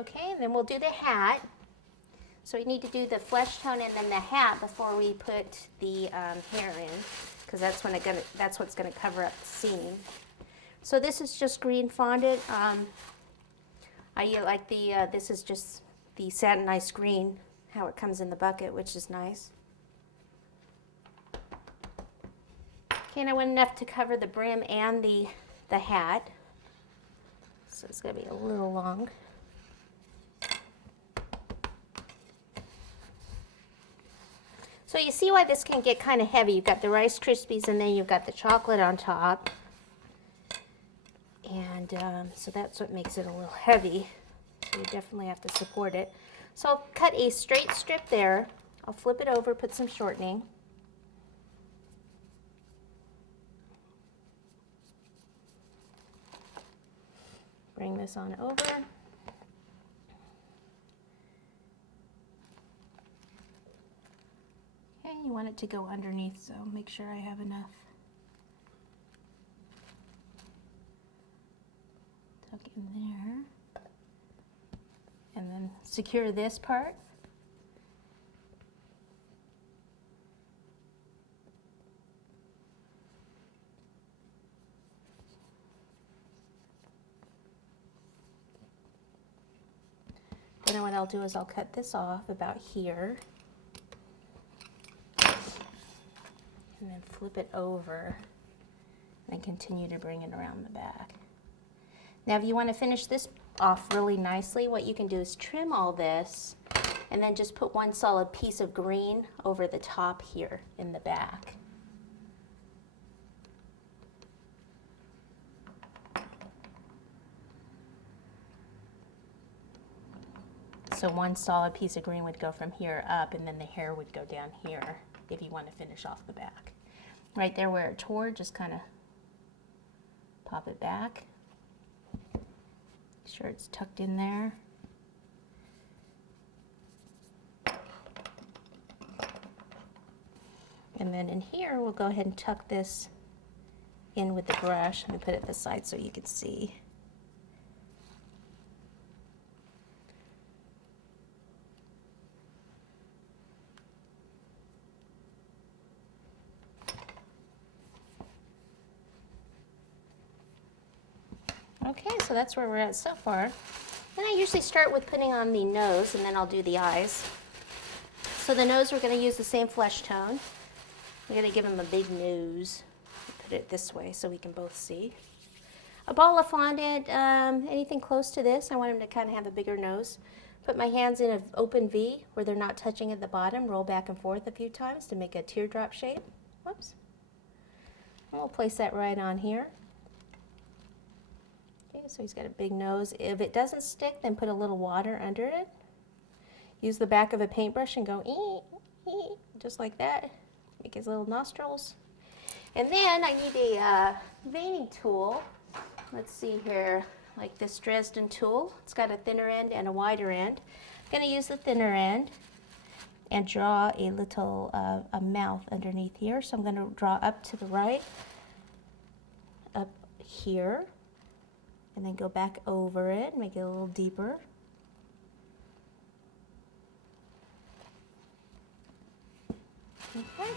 Okay, and then we'll do the hat. So we need to do the flesh tone and then the hat before we put the hair in, because that's what's gonna cover up the seam. So this is just green fondant. I like this is just the satin ice green, how it comes in the bucket, which is nice. Okay, and I want enough to cover the brim and the hat. So it's gonna be a little long. So you see why this can get kind of heavy. You've got the Rice Krispies and then you've got the chocolate on top. And so that's what makes it a little heavy. So you definitely have to support it. So I'll cut a straight strip there. I'll flip it over, put some shortening. Bring this on over. Okay, you want it to go underneath, so make sure I have enough. Tuck in there. And then secure this part. Then what I'll do is I'll cut this off about here. And then flip it over and continue to bring it around the back. Now if you want to finish this off really nicely, what you can do is trim all this and then just put one solid piece of green over the top here in the back. So one solid piece of green would go from here up, and then the hair would go down here if you want to finish off the back. Right there where it tore, just kind of pop it back. Make sure it's tucked in there. And then in here, we'll go ahead and tuck this in with the brush. Let me put it this side so you can see. Okay, so that's where we're at so far. Then I usually start with putting on the nose, and then I'll do the eyes. So the nose, we're going to use the same flesh tone. We're going to give him a big nose. Put it this way so we can both see. A ball of fondant, anything close to this. I want him to kind of have a bigger nose. Put my hands in an open V where they're not touching at the bottom. Roll back and forth a few times to make a teardrop shape. Whoops. And we'll place that right on here. Okay, so he's got a big nose. If it doesn't stick, then put a little water under it. Use the back of a paintbrush and go just like that. Make his little nostrils. And then I need a veining tool. Let's see here, like this Dresden tool. It's got a thinner end and a wider end. I'm going to use the thinner end and draw a little a mouth underneath here. So I'm going to draw up to the right, up here. And then go back over it, make it a little deeper. Okay.